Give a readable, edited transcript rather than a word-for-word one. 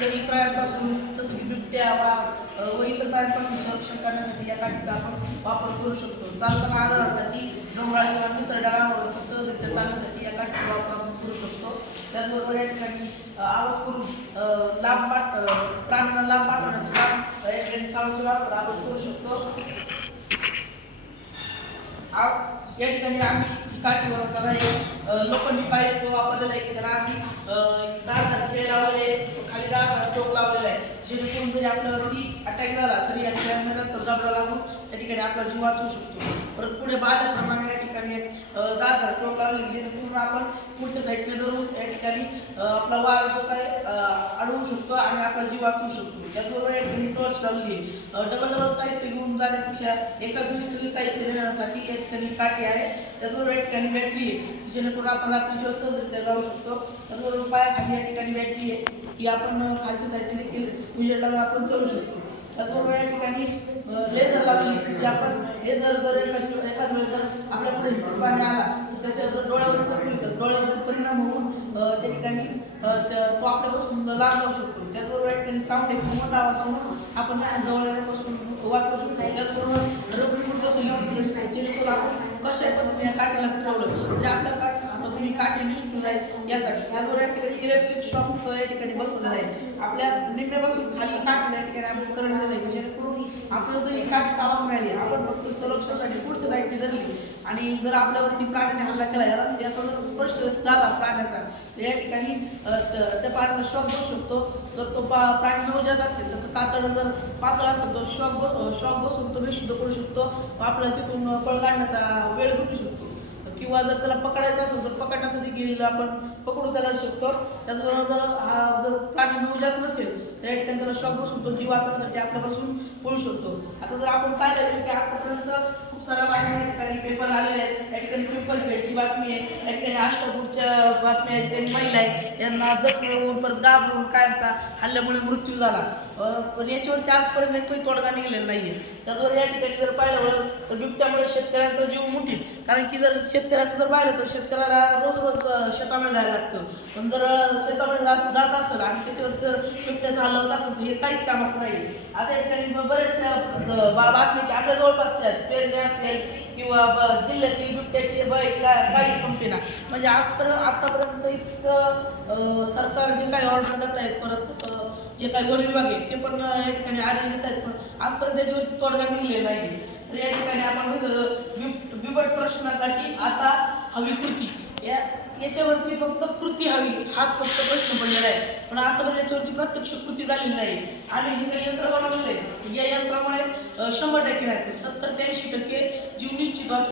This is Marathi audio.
जंगली प्राण्यांपासून जसं की बिबट्या वाघ व इतर प्राण्यांपासून संरक्षण करण्यासाठी या काठीचा आपण वापर करू शकतो. चालताना आधारासाठी डोंगराळ किंवा निसरड्या भागावर सहजरित्या चालण्यासाठी या काठीचा वापर आपण करू शकतो. त्याचबरोबर या ठिकाणी आवाज करून प्राण्यांना लांब पाठवण्याचं काम या ठिकाणी साऊंडचा वापर आपण करू शकतो. या ठिकाणी आम्ही काठीवर त्याला लोखंडी पाईप वापरलेला आहे की त्याला आम्ही 10,000 खिळे लावलेले, खाली 10,000 टोक लावलेला आहे, जेणेकरून जरी आपल्यावरती अटॅक झाला तरी या ठिकाणी जबडा लागून त्या ठिकाणी आपला जीव वाचवू शकतो. परत पुढे बाजाप्रमाणे या ठिकाणी 10,000 टोक लावले, जेणेकरून आपण पुढच्या साईडने धरून या ठिकाणी आपला वार जो काय अडवू शकतो आणि आपला जीव वाचवू शकतो. त्याचबरोबर या ठिकाणी टॉर्च लावली आहे. डबल साहित्य घेऊन जाण्यापेक्षा एकाच वेळी सगळी साहित्य देण्यासाठी या ठिकाणी काठी आहे. त्याचबरोबर या ठिकाणी बॅटरी आहे, जेणेकरून आपण रात्री दिवस सहजरित्या जाऊ शकतो. त्याचबरोबर पायाखाली या ठिकाणी बॅटरी आहे की आपण खालच्या साईडने देखील उजेड लावून आपण चालू शकतो. त्याचबरोबर या ठिकाणी लेझर लावली की आपण लेझर जर एखाद वेळेस जर आपल्याकडे हिशोबाने आला तर त्याच्या जर डोळ्यावर सरकली तर डोळ्यावर परिणाम होऊन त्या ठिकाणी तो आपल्यापासून लांब जाऊ शकतो. त्याचबरोबर या ठिकाणी साऊंड एक मोठा आवाज होऊन आपण जवळ येण्यापासून वाचवू शकतो. त्याचबरोबर रबरी बसवली जेणेकरून आपण कशा पद्धतीने काठीला फिरवलं तरी आपल्या काठी आता तुम्ही काठी निष्ठून राहील यासाठी. त्याचबरोबर या ठिकाणी इलेक्ट्रिक शॉक या ठिकाणी बसवलेला आहे. आपल्या निम्म्यापासून खाली काठीला या ठिकाणी आपण करंट दिलं आहे, जेणेकरून आपलं जर ही काठी चालवून राहिली आपण फक्त संरक्षणासाठी पुढच्या साईडने धरली आणि जर आपल्यावरती प्राण्याने हल्ला केला याचा जर स्पष्ट झाला प्राण्याचा तर या ठिकाणी त्या प्राण्याला शॉक बसू शकतो. जर तो प्राणी नवजात असेल त्याचं कातड जर पातळ असेल तर शॉक बसून तो बेशुद्ध करू शकतो व आपल्याला तिथून पळ काढण्याचा वेळ भेटू शकतो. किंवा जर त्याला पकडायचं असेल तर पकडण्यासाठी देखील आपण पकडू त्याला शकतो. त्याचबरोबर जर प्राणी नवजात नसेल तर या ठिकाणी त्याला शॉक बसून तो जीव वाचवण्यासाठी आपल्यापासून पळू शकतो. आता जर आपण पाहिलं की आतापर्यंत खूप साऱ्या बातम्या या ठिकाणी पेपर आलेले आहेत. या ठिकाणी पिंपळखेडची बातमी आहे, या ठिकाणी अष्टापूरच्या बातम्या आहेत, त्यांनी महिला आहे यांना जखमी होऊन परत घाबरून कायमचा हल्ल्यामुळे मृत्यू झाला. पण याच्यावरती आजपर्यंत काही तोडगा निघालेला नाही आहे. त्याचबरोबर या ठिकाणी जर पाहिलं तर बिबट्यामुळे शेतकऱ्यांचा जीव मुठीत, कारण की जर शेतकऱ्याचं जर पाहिलं तर शेतकऱ्याला रोज रोज शेतामध्ये जायला लागतं. पण जर शेतामध्ये जात असेल आणि त्याच्यावर जर बिबट्याचं हल्ला होत असेल तर हे काहीच कामाचं नाही. आता या ठिकाणी बरेचशा बातमी की आपल्या जवळपासच्या पेरणे असेल किंवा जिल्ह्यातील बिबट्याचे काही संपेना. म्हणजे आतापर्यंत इतकं सरकार जे काही ऑर्डर करत आहेत, परत जे काही वन विभाग आहे ते पण या ठिकाणी आदेश देत आहेत, पण आजपर्यंत त्याच्यावरती तोडगा निघलेला नाही. तर या ठिकाणी आपण बिबट प्रश्नासाठी आता हवी कृती याच्यावरती फक्त कृती हवी हाच फक्त प्रश्न पडलेला आहे. पण आतापर्यंत याच्यावरती प्रत्यक्ष कृती झालेली नाही. आम्ही जे काही यंत्र बनवलेलं आहे या यंत्रामुळे 100% नाही 70 ते 80% जीव निश्चित